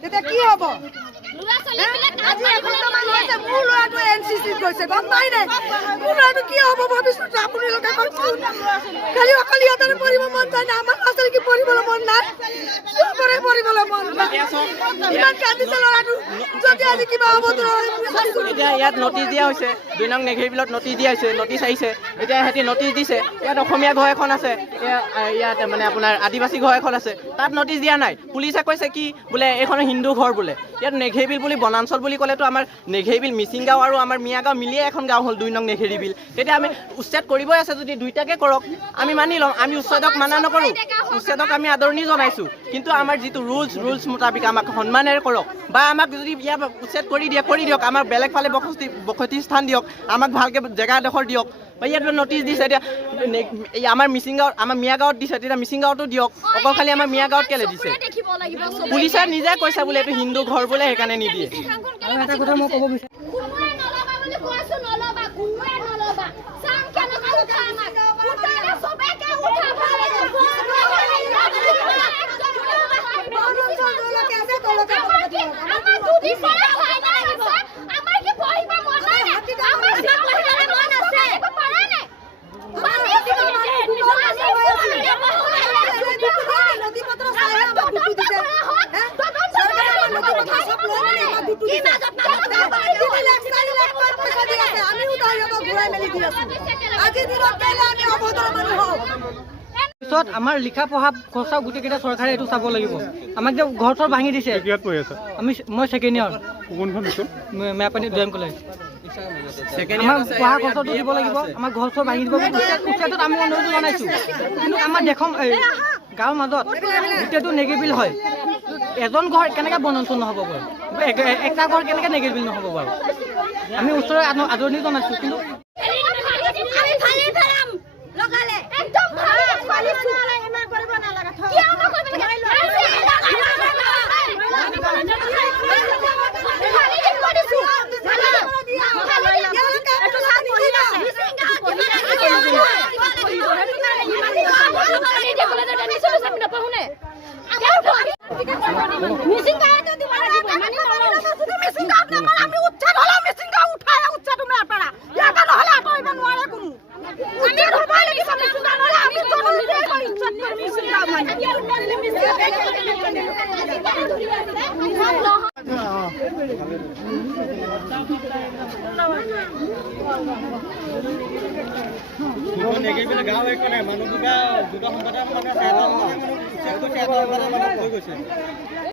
তেতিয়া কি হ'ব? আজি এঘণ্টামান হৈছে মোৰ ল'ৰাটো NCC-ত গৈছে, গম পাই নাই? মোৰ ল'ৰাটো কি হ'ব ভৱিষ্যতে আপোনালোকে কওকচোন। খালি অকল ইহঁতৰে পঢ়িব মন যায় না, আমাৰ ল'ৰা ছোৱালী কি পঢ়িবলৈ মন নাই? চবৰে পঢ়িবলৈ মন যায়। ইমান কান্দিছে ল'ৰাটো, যদি আজি কিবা হ'ব এতিয়া ইয়াত নটিচ দিয়া হৈছে, 2 নং নেঘেৰিবিলত নটিচ দিয়া হৈছে, নটিচ আহিছে। এতিয়া সিহঁতি নটিচ দিছে, ইয়াত অসমীয়া ঘৰ এখন আছে, ইয়াত মানে আপোনাৰ আদিবাসী ঘৰ এখন আছে, তাত নটিচ দিয়া নাই। পুলিচে কৈছে কি বোলে এইখন হিন্দু ঘৰ বোলে। ইয়াত নেঘেৰিবিল বুলি বনাঞ্চল বুলি ক'লেতো আমাৰ নেঘেৰিবিল মিচিং গাঁও আৰু আমাৰ মিয়া গাঁও মিলিয়ে এখন গাঁও হ'ল 2 নং নেঘেৰিবিল। তেতিয়া আমি উচ্ছেদ কৰিবই আছে যদি দুইটাকে কৰক, আমি মানি ল'ম। আমি উচ্ছেদক মানা নকৰোঁ, উচ্ছেদক আমি আদৰণি জনাইছোঁ। কিন্তু আমাৰ যিটো ৰুলছ মোতাবিক আমাক সন্মানেৰে কৰক, বা আমাক যদি ইয়াৰ উচ্ছেদ কৰি দিয়ক, আমাক বেলেগ ফালে বসতি স্থান দিয়ক, আমাক ভালকৈ জেগা এডোখৰ দিয়ক। বা ইয়াত নটিচ দিছে, এতিয়া আমাৰ মিচিং গাঁৱত, আমাৰ মিয়া গাঁৱত দিছে, তেতিয়া মিচিং গাঁৱতো দিয়ক। অকল খালি আমাৰ মিয়া গাঁৱত কেলৈ দিছে? পুলিচে নিজে কৈছে বোলে এইটো হিন্দু ঘৰ বোলে, সেইকাৰণে নিদিয়ে। আৰু এটা কথা মই ক'ব বিচাৰোঁ, আমাৰ লিখা পঢ়া খৰচা গোটেইকেইটা চৰকাৰে এইটো চাব লাগিব। আমাক যে ঘৰ চৰ ভাঙি দিছে। মই second year Merapani join college. আমাৰ পঢ়া খৰচটো দিব লাগিব, আমাৰ ঘৰ চৰ ভাঙি দিব। উচ্ছেদত আমি অনুৰোধ জনাইছোঁ, কিন্তু আমাৰ দেশৰ গাঁৱৰ মাজত গোটেইটো নেগেৰিবিল হয়। এজন ঘৰ কেনেকৈ বনাঞ্চল নহ'ব বাৰু? এটা ঘৰ কেনেকৈ নেগেৰিবিল নহ'ব বাৰু? আমি ওচৰৰে আদৰণি জনাইছোঁ, কিন্তু গাঁও একো নাই, মানুহ দুটা সম্প্ৰদায়ৰ মানে